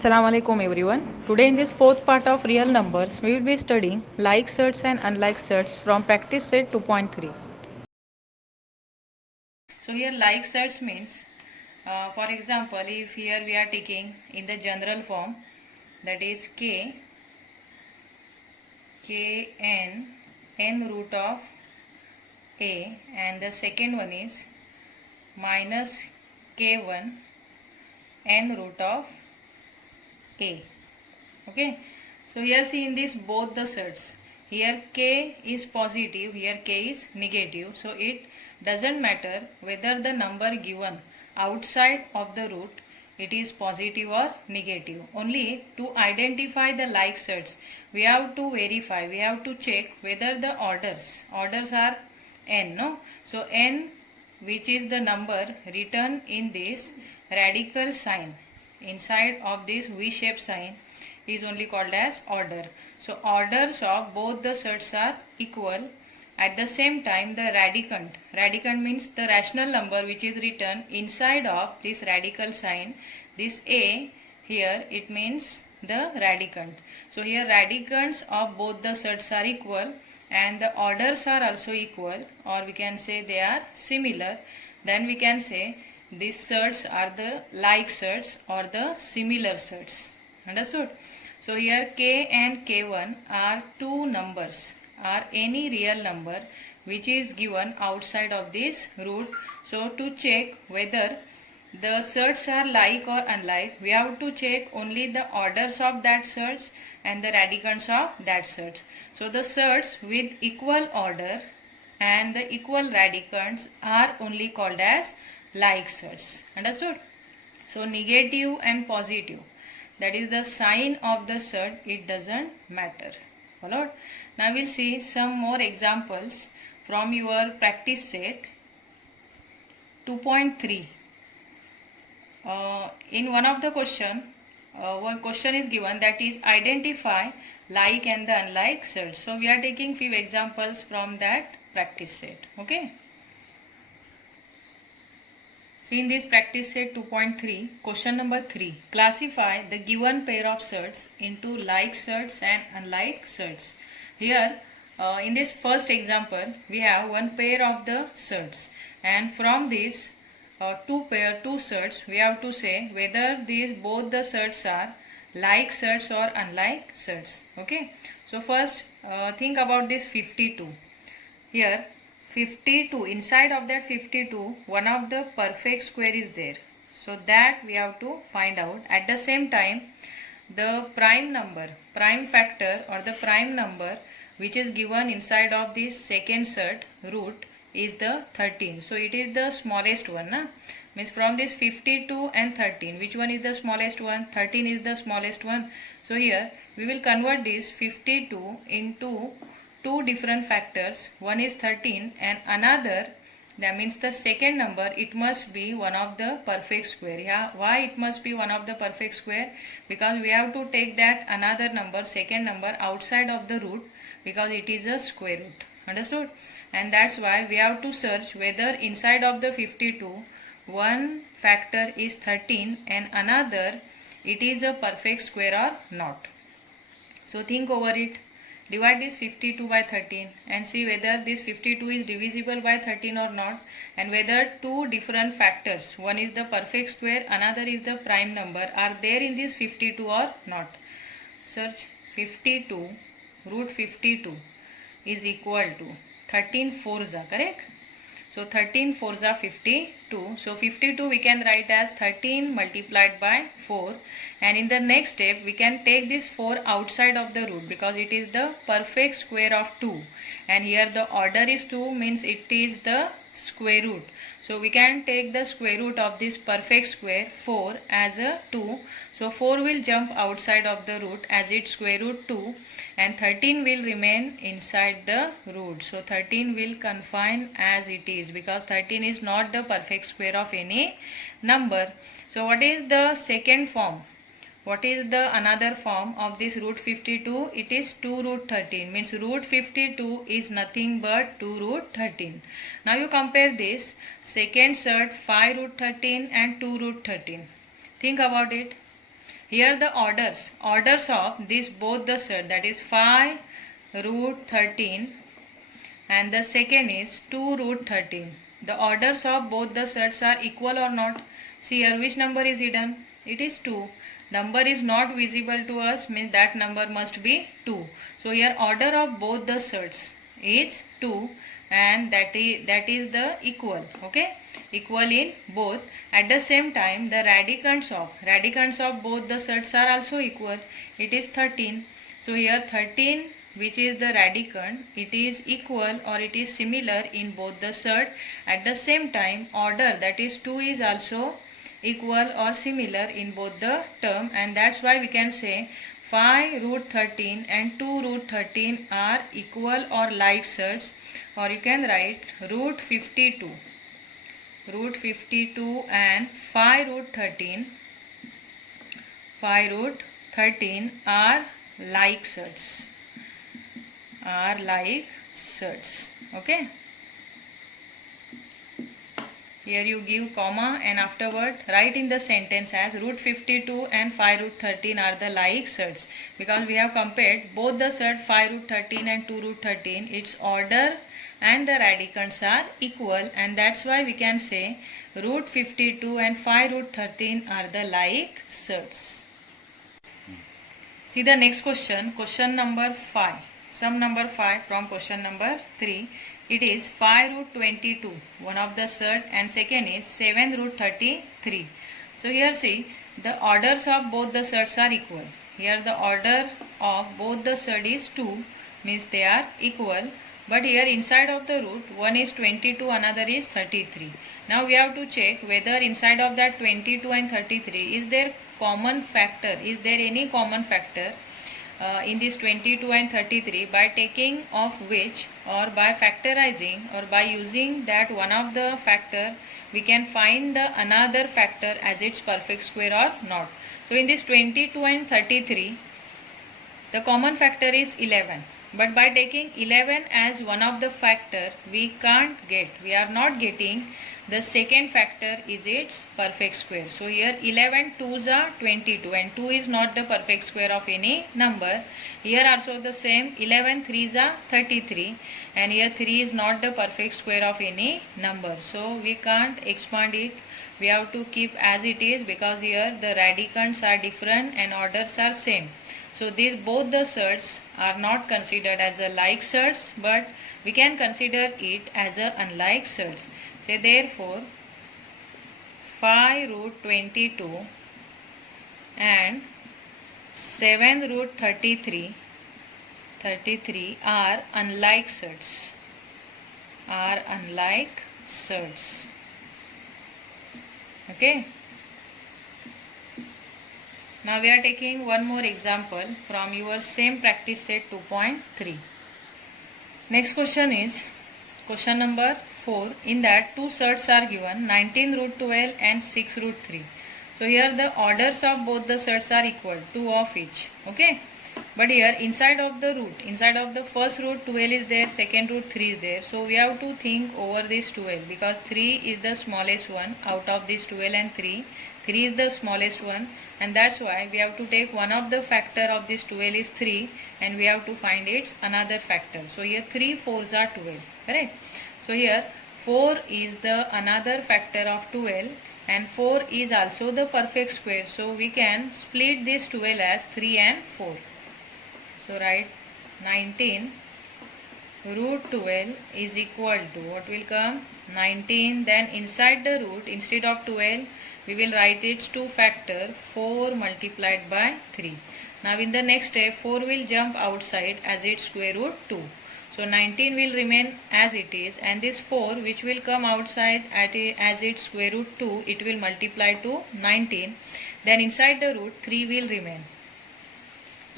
Assalamu alaikum everyone. Today in this fourth part of real numbers, we will be studying like sets and unlike sets from practice set 2.3. So here like sets means, for example, if here we are taking in the general form, that is n root of a, and the second one is minus k1 n root of a. Okay, so here see in this both the sets, here k is positive, here k is negative, so it doesn't matter whether the number given outside of the root it is positive or negative. Only to identify the like sets we have to verify, we have to check whether the orders are n, no? So n, which is the number written in this radical sign inside of this V-shaped sign, is only called as order. So orders of both the sets are equal. At the same time, the radicand means the rational number which is written inside of this radical sign, this a here, it means the radicand. So here radicands of both the sets are equal and the orders are also equal, or we can say they are similar. Then we can say these sets are the like sets or the similar sets. Understood? So here k and k1 are two numbers, are any real number which is given outside of this root. So to check whether the sets are like or unlike, we have to check only the orders of that sets and the radicands of that sets. So the sets with equal order and the equal radicands are only called as like sets. Understood? So negative and positive, that is the sign of the set, it doesn't matter. Followed? Now we'll see some more examples from your practice set 2.3. In one of the question is given, that is identify like and the unlike sets. So we are taking few examples from that practice set. Okay. See in this practice set 2.3, question number 3. Classify the given pair of sets into like sets and unlike sets. Here in this first example, we have one pair of the sets, and from this two sets, we have to say whether these both the sets are like sets or unlike sets. Okay. So first think about this 52. Here 52, inside of that 52, one of the perfect square is there. So that we have to find out. At the same time, the prime number, prime factor or the prime number which is given inside of this second set root is the 13. So it is the smallest one. Na? Means from this 52 and 13, which one is the smallest one? 13 is the smallest one. So here we will convert this 52 into two different factors. One is 13 and another, that means the second number, it must be one of the perfect square. Yeah, why it must be one of the perfect square? Because we have to take that another number, second number, outside of the root, because it is a square root. Understood? And that's why we have to search whether inside of the 52 one factor is 13 and another it is a perfect square or not. So think over it. Divide this 52 by 13 and see whether this 52 is divisible by 13 or not, and whether two different factors, one is the perfect square, another is the prime number, are there in this 52 or not. Search 52, root 52 is equal to 13 fours are correct. So 13 fours are 52. So 52 we can write as 13 multiplied by 4, and in the next step we can take this 4 outside of the root because it is the perfect square of 2, and here the order is 2, means it is the square root. So we can take the square root of this perfect square 4 as a 2. So 4 will jump outside of the root as its square root 2, and 13 will remain inside the root. So 13 will confine as it is because 13 is not the perfect square of any number. So what is the second form? What is the another form of this root 52? It is 2 root 13, means root 52 is nothing but 2 root 13. Now you compare this second set 5 root 13 and 2 root 13. Think about it. Here the orders of this both the surds, that is 5 root 13 and the second is 2 root 13. The orders of both the surds are equal or not? See here, which number is hidden? It is 2. Number is not visible to us, means that number must be 2. So here order of both the surds is 2 and that is the equal, okay, equal in both. At the same time the radicands of both the surds are also equal. It is 13. So here 13, which is the radicand, it is equal or it is similar in both the surd. At the same time order, that is 2, is also equal or similar in both the term, and that's why we can say 5 root 13 and 2 root 13 are equal or like surds, or you can write root 52 and 5 root 13 are like surds, okay. Here you give comma and afterward write in the sentence as root 52 and 5 root 13 are the like surds, because we have compared both the surd 5 root 13 and 2 root 13, its order and the radicands are equal, and that's why we can say root 52 and 5 root 13 are the like surds. See the next question, question number 5. Sum number 5 from question number 3. It is 5 root 22, one of the surd, and second is 7 root 33. So here see, the orders of both the surds are equal. Here the order of both the surd is 2, means they are equal. But here inside of the root, one is 22, another is 33. Now we have to check whether inside of that 22 and 33, is there common factor? Is there any common factor in this 22 and 33, by taking of which, or by factorizing, or by using that one of the factor, we can find the another factor as its perfect square or not. So in this 22 and 33, the common factor is 11. But by taking 11 as one of the factor, we are not getting the second factor is its perfect square. So here 11 2s are 22 and 2 is not the perfect square of any number. Here also the same, 11 3s are 33 and here 3 is not the perfect square of any number. So we can't expand it. We have to keep as it is, because here the radicands are different and orders are same. So these both the surds are not considered as a like surds, but we can consider it as a unlike surds. Say therefore 5 root 22 and 7 root 33 are unlike surds. Okay. Now we are taking one more example from your same practice set 2.3. Next question is question number 4. In that two surds are given, 19 root 12 and 6 root 3. So here the orders of both the surds are equal, 2 of each. Okay. But here inside of the first root 12 is there, second root 3 is there. So we have to think over this 12, because 3 is the smallest one out of this 12 and 3. 3 is the smallest one, and that's why we have to take one of the factor of this 12 is 3 and we have to find its another factor. So here 3 4s are 12, correct? So here 4 is the another factor of 12 and 4 is also the perfect square. So we can split this 12 as 3 and 4. So write 19 root 12 is equal to, what will come? 19. Then inside the root, instead of 12, we will write its two factor, 4 multiplied by 3. Now in the next step, 4 will jump outside as its square root 2. So 19 will remain as it is, and this 4 which will come outside as its square root 2, it will multiply to 19. Then inside the root, 3 will remain.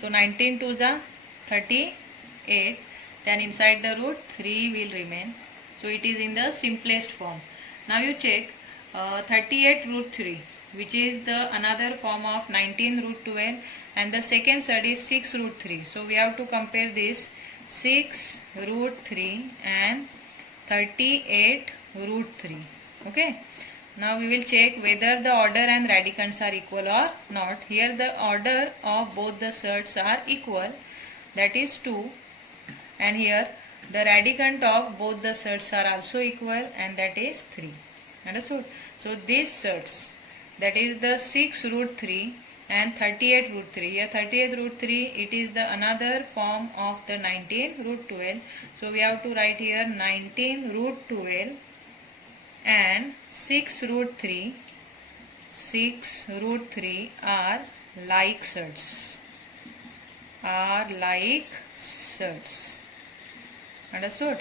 So 19 2s are 38. Then inside the root 3 will remain. So it is in the simplest form. Now you check 38 root 3, which is the another form of 19 root 12, and the second surd is 6 root 3. So we have to compare this 6 root 3 and 38 root 3. Okay. Now we will check whether the order and radicands are equal or not. Here the order of both the surds are equal, that is 2, and here the radicand of both the surds are also equal, and that is 3. Understood? So these surds, that is the 6 root 3 and 38 root 3. Here 38 root 3, it is the another form of the 19 root 12. So we have to write here 19 root 12 and 6 root 3. 6 root 3 are like surds. Understood?